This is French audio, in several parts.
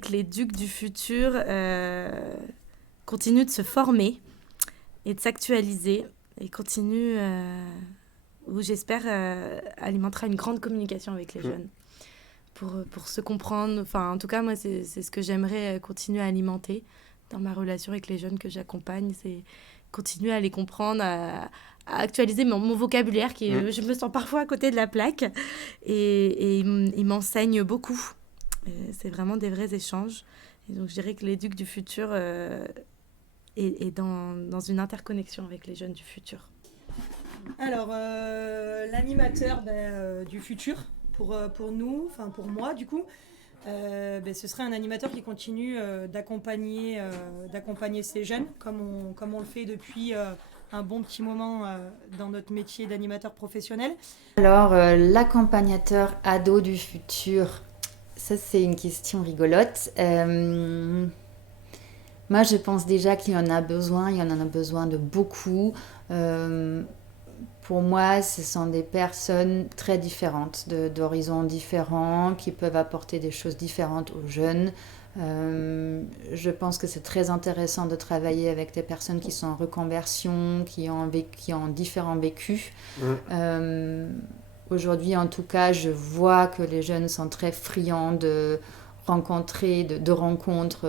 que les ducs du futur continuent de se former et de s'actualiser et continuent, où j'espère alimentera une grande communication avec les jeunes pour se comprendre. Enfin, en tout cas, moi, c'est ce que j'aimerais continuer à alimenter dans ma relation avec les jeunes que j'accompagne, c'est continuer à les comprendre, à actualiser mon vocabulaire, je me sens parfois à côté de la plaque, et ils m'enseignent beaucoup. C'est vraiment des vrais échanges. Et donc, je dirais que l'éduc du futur est dans une interconnexion avec les jeunes du futur. Alors, l'animateur du futur, pour nous, enfin pour moi du coup, ce serait un animateur qui continue d'accompagner ces jeunes, comme on le fait depuis un bon petit moment dans notre métier d'animateur professionnel. Alors, l'accompagnateur ado du futur, ça c'est une question rigolote. Moi je pense déjà qu'il y en a besoin, il y en a besoin de beaucoup. Pour moi, ce sont des personnes très différentes, d'horizons différents, qui peuvent apporter des choses différentes aux jeunes. Je pense que c'est très intéressant de travailler avec des personnes qui sont en reconversion, qui ont différents vécus. Aujourd'hui, en tout cas, je vois que les jeunes sont très friands de rencontrer, de rencontres,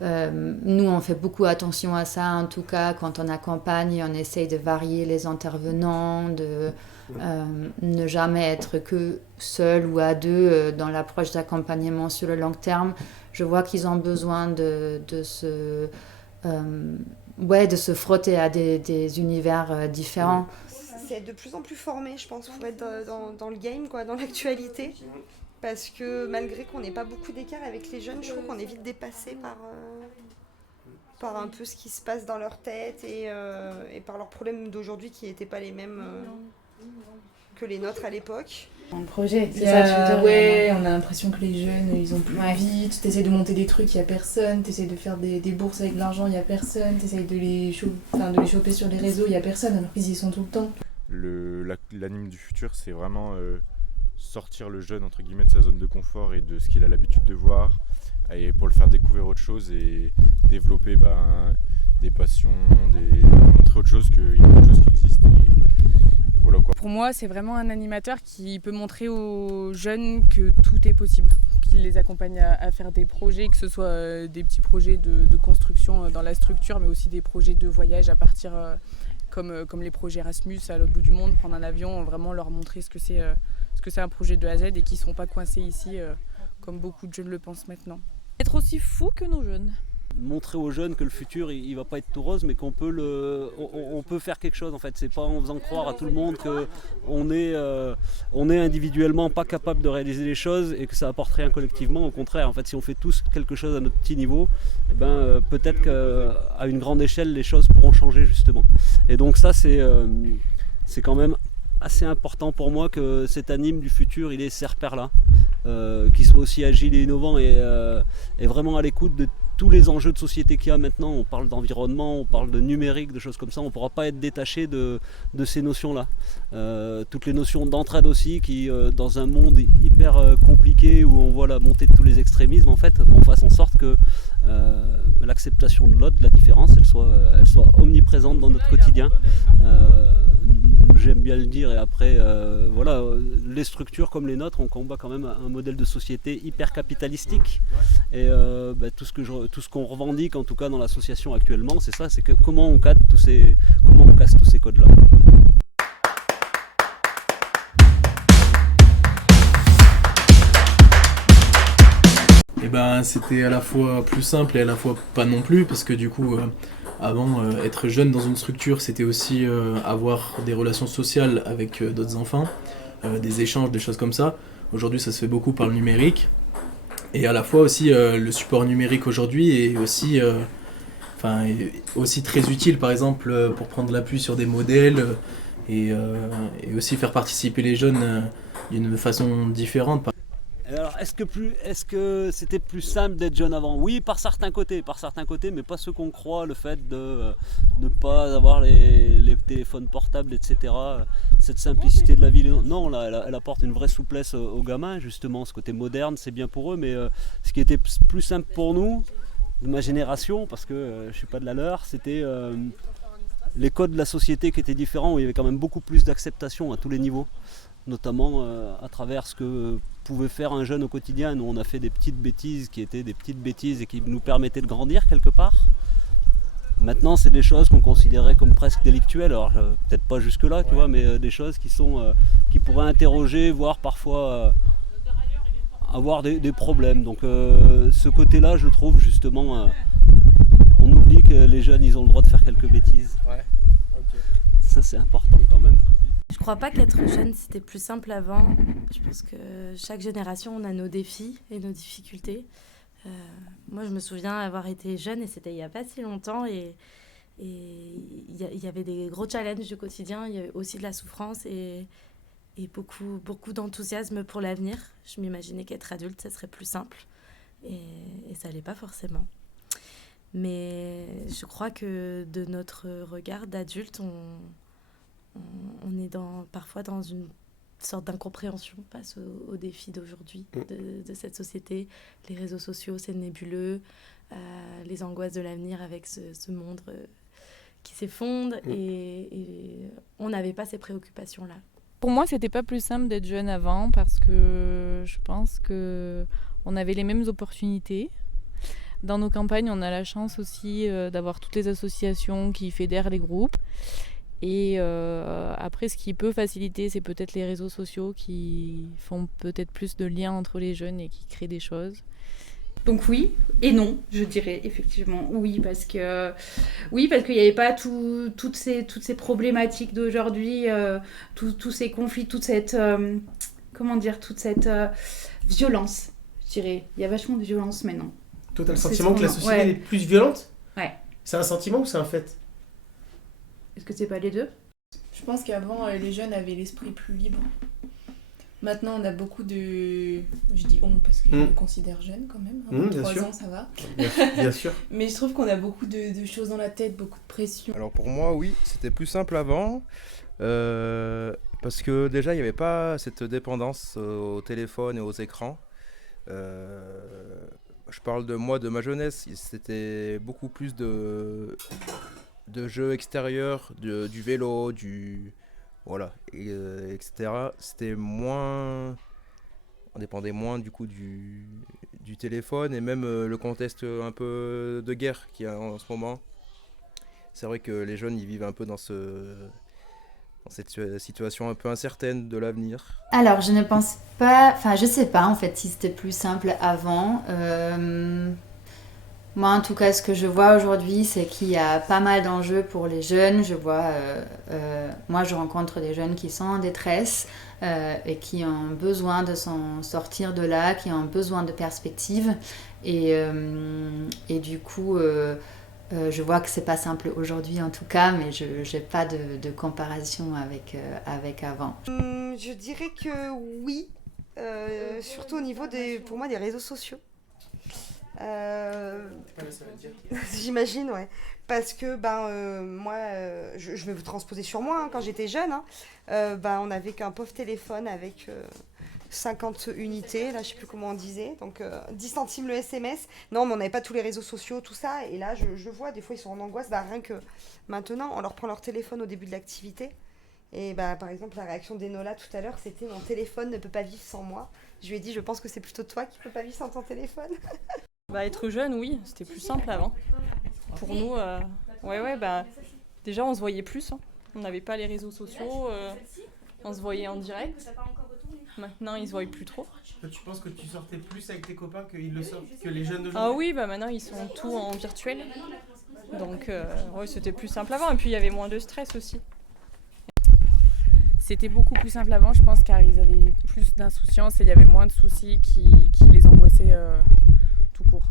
nous, on fait beaucoup attention à ça, en tout cas, quand on accompagne, on essaye de varier les intervenants, de ne jamais être que seul ou à deux dans l'approche d'accompagnement sur le long terme. Je vois qu'ils ont besoin de se frotter à des univers différents. C'est de plus en plus formé, je pense, pour être dans le game, quoi, dans l'actualité. Parce que malgré qu'on n'ait pas beaucoup d'écart avec les jeunes, je trouve qu'on est vite dépassé par un peu ce qui se passe dans leur tête et par leurs problèmes d'aujourd'hui qui n'étaient pas les mêmes que les nôtres à l'époque. Un projet, c'est ça, tu veux dire. Ouais, on a l'impression que les jeunes, ils ont plus vite, t'essayes de monter des trucs, il n'y a personne, t'essayes de faire des bourses avec de l'argent, il n'y a personne, t'essayes de les choper sur les réseaux, il n'y a personne, alors qu'ils y sont tout le temps. L'anime du futur, c'est vraiment sortir le jeune entre guillemets de sa zone de confort et de ce qu'il a l'habitude de voir, et pour le faire découvrir autre chose et développer des passions, montrer autre chose, qu'il y a autre chose qui existe. Et voilà quoi. Pour moi, c'est vraiment un animateur qui peut montrer aux jeunes que tout est possible, qu'il les accompagne à faire des projets, que ce soit des petits projets de construction dans la structure, mais aussi des projets de voyage à partir comme les projets Erasmus à l'autre bout du monde, prendre un avion, vraiment leur montrer ce que c'est un projet de A à Z et qu'ils ne seront pas coincés ici comme beaucoup de jeunes le pensent maintenant. Être aussi fou que nos jeunes. Montrer aux jeunes que le futur il va pas être tout rose, mais qu'on peut on peut faire quelque chose en fait. C'est pas en faisant croire à tout le monde qu'on est individuellement pas capable de réaliser les choses et que ça apporte rien collectivement. Au contraire, en fait, si on fait tous quelque chose à notre petit niveau, peut-être qu'à une grande échelle les choses pourront changer justement. Et donc ça c'est quand même assez important pour moi que cet anime du futur il ait ces repères-là, qu'il soit aussi agile et innovant et vraiment à l'écoute de tous les enjeux de société qu'il y a maintenant. On parle d'environnement, on parle de numérique, de choses comme ça. On ne pourra pas être détaché de ces notions-là. Toutes les notions d'entraide aussi, qui dans un monde hyper compliqué où on voit la montée de tous les extrémismes, en fait, on fasse en sorte que l'acceptation de l'autre, de la différence, elle soit omniprésente dans notre quotidien. J'aime bien le dire, et après, les structures comme les nôtres, on combat quand même un modèle de société hyper capitalistique. Et tout ce qu'on revendique, en tout cas dans l'association actuellement, c'est ça, c'est que comment on casse tous ces codes-là. C'était à la fois plus simple et à la fois pas non plus, parce que du coup, avant, être jeune dans une structure, c'était aussi avoir des relations sociales avec d'autres enfants, des échanges, des choses comme ça. Aujourd'hui, ça se fait beaucoup par le numérique. Et à la fois aussi, le support numérique aujourd'hui est aussi très utile, par exemple, pour prendre l'appui sur des modèles et aussi faire participer les jeunes d'une façon différente. Alors, est-ce que c'était plus simple d'être jeune avant? Oui, par certains côtés, mais pas ceux qu'on croit, le fait de ne pas avoir les téléphones portables, etc. Cette simplicité de la vie, non, là, elle apporte une vraie souplesse aux gamins, justement, ce côté moderne, c'est bien pour eux, mais ce qui était plus simple pour nous, de ma génération, parce que je ne suis pas de la leur, c'était les codes de la société qui étaient différents, où il y avait quand même beaucoup plus d'acceptation à tous les niveaux, notamment à travers ce que pouvait faire un jeune au quotidien. Nous on a fait des petites bêtises qui étaient des petites bêtises et qui nous permettaient de grandir quelque part. Maintenant c'est des choses qu'on considérait comme presque délictuelles, alors peut-être pas jusque là, tu vois, mais des choses qui pourraient interroger, voire parfois avoir des problèmes. Donc ce côté-là, je trouve justement, on oublie que les jeunes ils ont le droit de faire quelques bêtises. Ouais, ok. Ça c'est important quand même. Je crois pas qu'être jeune c'était plus simple avant. Je pense que chaque génération on a nos défis et nos difficultés. Moi je me souviens avoir été jeune et c'était il y a pas si longtemps et il y avait des gros challenges du quotidien, il y avait aussi de la souffrance et beaucoup d'enthousiasme pour l'avenir. Je m'imaginais qu'être adulte ça serait plus simple et ça l'est pas forcément. Mais je crois que de notre regard d'adulte on est parfois dans une sorte d'incompréhension face aux défis d'aujourd'hui, de cette société. Les réseaux sociaux, c'est nébuleux, les angoisses de l'avenir avec ce monde qui s'effondre et on n'avait pas ces préoccupations-là. Pour moi, c'était pas plus simple d'être jeune avant parce que je pense qu'on avait les mêmes opportunités. Dans nos campagnes, on a la chance aussi d'avoir toutes les associations qui fédèrent les groupes. Et après, ce qui peut faciliter, c'est peut-être les réseaux sociaux qui font peut-être plus de liens entre les jeunes et qui créent des choses. Donc oui et non, je dirais effectivement oui parce qu'il n'y avait pas toutes ces problématiques d'aujourd'hui, tous ces conflits, toute cette violence, je dirais. Il y a vachement de violence maintenant. Toi, t'as le sentiment que la société est plus violente ? Ouais. C'est un sentiment ou c'est un fait ? Est-ce que c'est pas les deux ? Je pense qu'avant, les jeunes avaient l'esprit plus libre. Maintenant, on a beaucoup de... Je dis on parce que je me considère jeune quand même. 3 ans, ça va. Bien sûr. Mais je trouve qu'on a beaucoup de choses dans la tête, beaucoup de pression. Alors pour moi, oui, c'était plus simple avant. Parce que déjà, il n'y avait pas cette dépendance au téléphone et aux écrans. Je parle de ma jeunesse. C'était beaucoup plus de jeux extérieurs, du vélo, voilà, etc. C'était moins... On dépendait moins du coup du téléphone et même le contexte un peu de guerre qu'il y a en ce moment. C'est vrai que les jeunes, ils vivent un peu dans cette situation un peu incertaine de l'avenir. Alors, je ne pense pas... Enfin, je sais pas en fait si c'était plus simple avant. Moi, en tout cas, ce que je vois aujourd'hui, c'est qu'il y a pas mal d'enjeux pour les jeunes. Je vois, moi, je rencontre des jeunes qui sont en détresse et qui ont besoin de s'en sortir de là, qui ont besoin de perspectives. Et du coup, je vois que c'est pas simple aujourd'hui, en tout cas, mais je n'ai pas de comparaison avec avant. Je dirais que oui, surtout au niveau pour moi, des réseaux sociaux. J'imagine, ouais. Parce que moi, je vais vous transposer sur moi, hein, quand j'étais jeune, on n'avait qu'un pauvre téléphone avec 50 unités, là je sais plus comment on disait, donc 10 centimes le SMS. Non, mais on n'avait pas tous les réseaux sociaux, tout ça, et là je vois, des fois ils sont en angoisse, rien que maintenant, on leur prend leur téléphone au début de l'activité. Et par exemple, la réaction d'Enola tout à l'heure, c'était « Mon téléphone ne peut pas vivre sans moi ». Je lui ai dit « Je pense que c'est plutôt toi qui ne peux pas vivre sans ton téléphone ». Être jeune, oui, c'était plus simple avant. Pour nous, déjà on se voyait plus. Hein. On n'avait pas les réseaux sociaux, on se voyait en direct. Maintenant, ils se voient plus trop. Tu penses que tu sortais plus avec tes copains qu'ils le sortent, que les jeunes d'aujourd'hui ? Ah oui, maintenant ils sont tout en virtuel. Donc c'était plus simple avant. Et puis il y avait moins de stress aussi. C'était beaucoup plus simple avant, je pense, car ils avaient plus d'insouciance et il y avait moins de soucis qui les angoissaient tout court.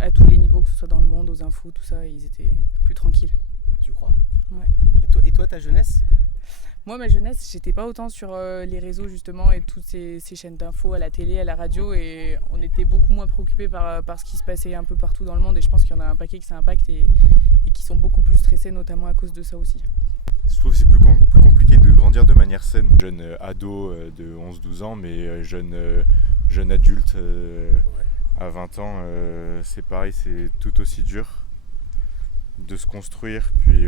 À tous les niveaux, que ce soit dans le monde, aux infos, tout ça, ils étaient plus tranquilles. Tu crois ? Ouais. Et toi, ta jeunesse ? Moi, ma jeunesse, j'étais pas autant sur les réseaux justement et toutes ces chaînes d'infos à la télé, à la radio, et on était beaucoup moins préoccupés par ce qui se passait un peu partout dans le monde, et je pense qu'il y en a un paquet qui ça impacte et qui sont beaucoup plus stressés, notamment à cause de ça aussi. Je trouve que c'est plus compliqué de grandir de manière saine. Jeune ado de 11-12 ans, mais jeune adulte à 20 ans, c'est pareil, c'est tout aussi dur de se construire. Puis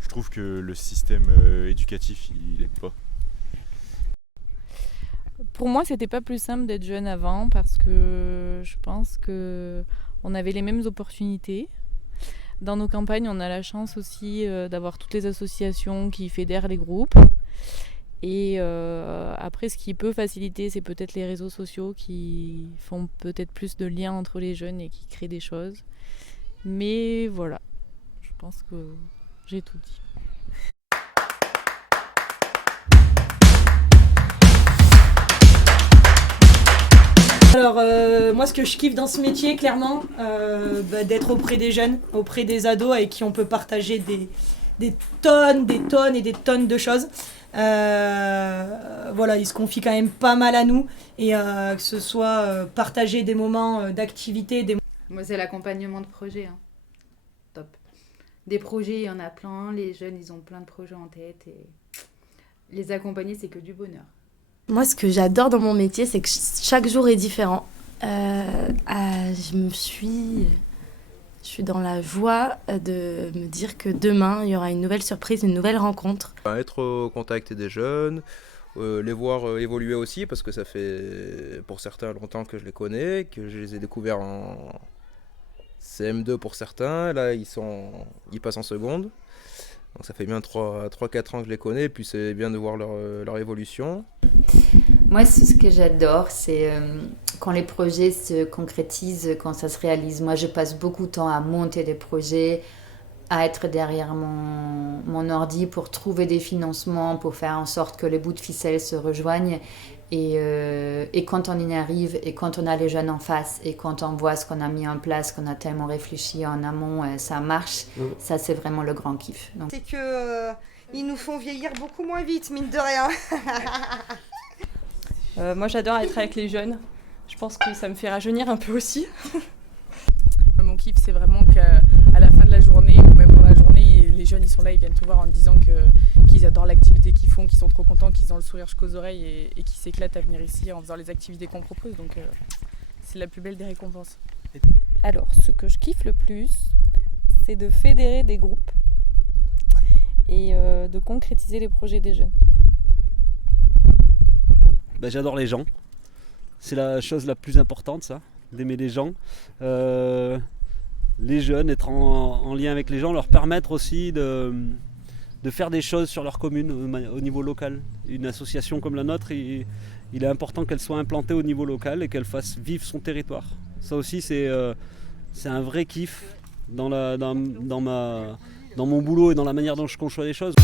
je trouve que le système éducatif, il aide pas. Pour moi, c'était pas plus simple d'être jeune avant parce que je pense que on avait les mêmes opportunités. Dans nos campagnes, on a la chance aussi d'avoir toutes les associations qui fédèrent les groupes. Et après, ce qui peut faciliter, c'est peut-être les réseaux sociaux qui font peut-être plus de liens entre les jeunes et qui créent des choses. Mais voilà, je pense que j'ai tout dit. Alors moi ce que je kiffe dans ce métier clairement, d'être auprès des jeunes, auprès des ados avec qui on peut partager des tonnes et des tonnes de choses. Voilà, ils se confient quand même pas mal à nous et que ce soit partager des moments d'activité. Moi c'est l'accompagnement de projets, hein. Top. Des projets, il y en a plein, les jeunes ils ont plein de projets en tête et les accompagner c'est que du bonheur. Moi, ce que j'adore dans mon métier, c'est que chaque jour est différent. Je suis dans la joie de me dire que demain, il y aura une nouvelle surprise, une nouvelle rencontre. Être au contact des jeunes, les voir évoluer aussi, parce que ça fait pour certains longtemps que je les connais, que je les ai découverts en CM2 pour certains. Là, ils passent en seconde. Donc ça fait bien 3-4 ans que je les connais, et puis c'est bien de voir leur évolution. Moi, ce que j'adore, c'est quand les projets se concrétisent, quand ça se réalise. Moi, je passe beaucoup de temps à monter des projets, à être derrière mon ordi pour trouver des financements, pour faire en sorte que les bouts de ficelle se rejoignent. Et quand on y arrive, et quand on a les jeunes en face, et quand on voit ce qu'on a mis en place, qu'on a tellement réfléchi en amont, ça marche, ça c'est vraiment le grand kiff. Donc... C'est que ils nous font vieillir beaucoup moins vite, mine de rien. Moi j'adore être avec les jeunes, je pense que ça me fait rajeunir un peu aussi. Mon kiff c'est vraiment qu'à la fin de la journée, ou même pendant la journée, les jeunes ils sont là, ils viennent te voir en te disant qu'ils adorent l'activité qu'ils font, qu'ils sont trop contents, qu'ils ont le sourire jusqu'aux oreilles et qu'ils s'éclatent à venir ici en faisant les activités qu'on propose, donc c'est la plus belle des récompenses. Alors ce que je kiffe le plus, c'est de fédérer des groupes et de concrétiser les projets des jeunes. J'adore les gens, c'est la chose la plus importante, ça, d'aimer les gens. Les jeunes, être en lien avec les gens, leur permettre aussi de faire des choses sur leur commune au niveau local. Une association comme la nôtre, il est important qu'elle soit implantée au niveau local et qu'elle fasse vivre son territoire. Ça aussi c'est un vrai kiff dans mon boulot et dans la manière dont je conçois les choses.